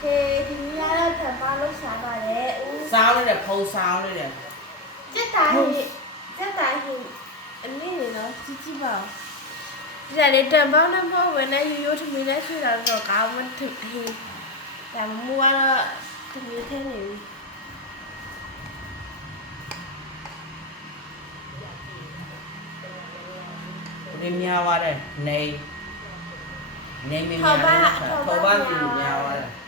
ဟေးဒီနေ့ကတော့ထပ်ပါလို့စားပါတယ်ဦးစောင်းလိုက်တယ်ဖုံစောင်းလိုက်တယ်စက်တာဟိစက်တာဟိအနည်းနေတော့ကြည့်ကြည့်ပါဒီကနေ့တံပေါင်းနဲ့ပေါ့ဝင်နေရိုးရိုးထမင်းနဲ့ဆွေးတာတော့ကောင်းမထဟေးဒါမှမဟုတ်တော့ထမင်းထဲနေပြီဒီများသွားတယ်နေနေမများတယ်ထောက်ပါစီများသွားတယ်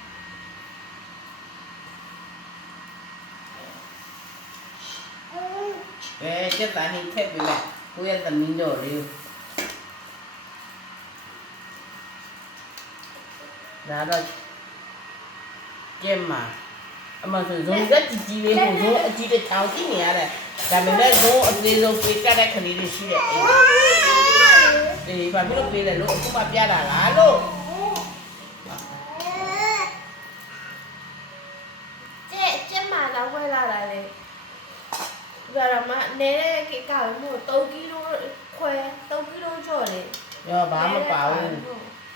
အဲချက်တာဟိထက်ပြီလေကိုရဲ့သမီးတို့လေးဒါတော့ကျဲမှာအမဆိုဇုံကကြည့်ကြည့်လေးကိုဇုံအကြည့်တဲ့ချောင်းကြည့်နေရတယ်ဒါပေမဲ့ဇုံအသေးဆုံးပြေကတဲ့ခလေးတွေရှိတယ်အေးအေးဘာဖြစ်လို့ပေးလဲလို့အခုမှပြတာလားလို့ ကျဲကျဲမှာတော့ဝဲလာတာလေ ဒါတော့မနေတဲ့ကေကမို့3ကီလိုခွဲ3ကီလိုကျော်လေရောဘာမှမပါဘူး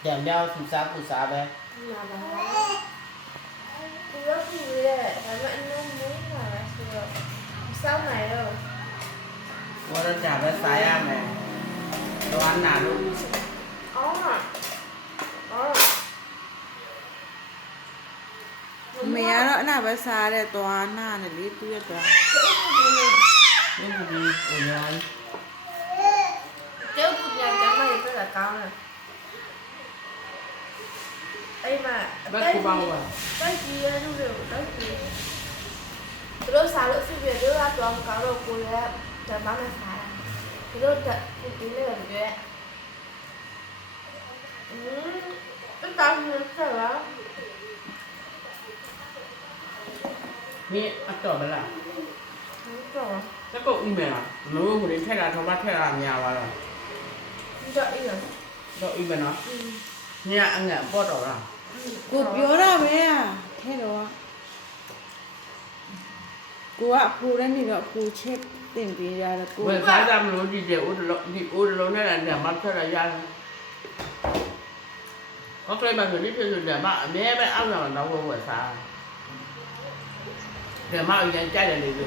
ကြံပြောင်းသူစားသူစားပဲလာပါဒီလိုကြည့်ရဲဒါပေမဲ့အလုံးမင်းလာတာဆိုတော့စောင်းနိုင်တော့ ဘောရကြပဲစားရမယ်တော့နာလို့ အော်အော် အ မေကတော့အဲ့နာပဲစားတဲ့သွားနာနဲ့လေသူ့ရဲ့သွားဒီဒီကိုညာကျုပ်ကပြန်ကြမ်းလိုက်ပြတာကောင်းတယ်အဲ့မှာဘက်ကူပေါင်းပါတိုက်ကြီးရလို့လို့တိုက်ကြီးသူတို့စားလို့ဖြစ်ပြီးတို့ကတော့ကောင်းတော့ကိုလည်းဓမ္မနဲ့စားတာသူတို့တက်ဒီလေးပဲ ကြည့်อืมတက်တာနဲ့ဆက်လာ ဒီအတော့မလား ဟုတ်တော့ စကုတ်ဥမယ်လားမလို့ကိုထက်တာထောက်ပါထက်တာများပါတော့ ဒီတော့အေးလား တော့ဥမယ်နော် อืม ညအငတ်ပေါ့တော့လား ကိုပြောတာပဲอ่ะထဲတော့ကိုကအဖူနဲ့နေတော့အဖူချက်တင်ပေးရတယ်ကို ဝယ်စားကြမလို့ဒီတဲ့ဥဒလုံးဒီဥဒလုံးနဲ့လည်းမထက်ရရတယ်ဟုတ်ကဲ့ပါဆိုဒီဖြစ်ဆိုတယ်မအမြဲပဲအောက်ဆောင်တော့ဝယ်စားတ ဓမ္မအရင်ကြိုက်တယ်လေသူ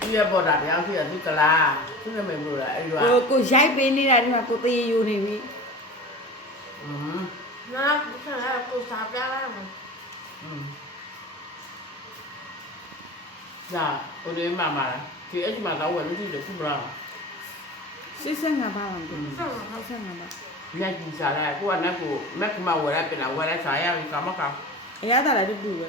သူရပေါ်တာတရားသူရသူကလားသူနဲ့မလို့လားအဲ့လိုကကိုကိုရိုက်ပေးနေတာဒီမှာကိုသေးရိုးနေပြီအင်းနာဒီကနေ့ကိုစားပြလာမယ်အင်းဇာဟိုဒီမှာမှာဒီအဲ့ဒီမှာတော့ဝယ်လို့ရှိတယ်ခုမလား65ပါအောင်ကို65ပါရက်ကြီးစားလိုက်ကိုကနက်ကိုမက်ကမဝယ်ရပြန်လာဝယ်ရစားရပြီကမကရတာလည်းတူတူပဲ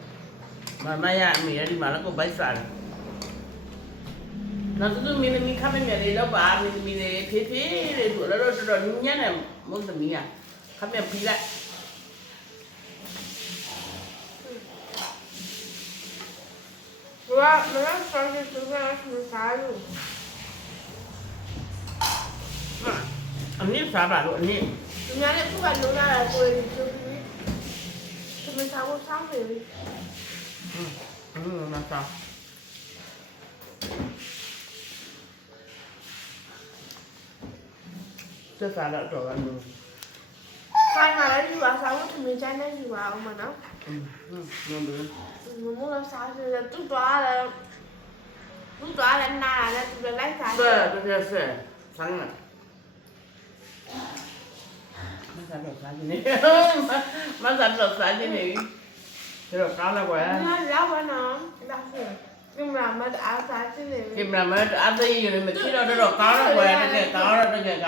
Mamaya mira di malang kau baik sana. Nanti tu mina mina kami mira di lepas mina mina pepe di tu lalu tu tu ni ni mungkin mina kami pila. Wah, mana sangat tu kan asal salu. Ini sabar tu ini. Tu ni ada tu kan luna aku ini tu ni. Tu mesti aku sampai. 응, 응, 맞아. Tôi phải đợi rồi. Anh mà lấy quả sao thì mình chai lấy quả ông ừ, ừ, ừ, mà nó Ừ, ngon được. Mình muốn làm sao thì là tôi tỏa là Tôi tỏa là nà là tôi lấy phải Sơ, tôi sẽ sơ, thắng rồi. Mà sản phẩm sản gì nữa? Mà sản phẩm sản gì nữa? နေဒါတော့ကောင်းတော့ကွယ်နားရောက်ပါနော်ဒါဆိုကင်မရာမတ်အားစားချင်တယ်ကင်မရာမန်အသေးရနေမကြည့်တော့တော့ကောင်းတော့ကွယ်တကယ်ကောင်းတော့တက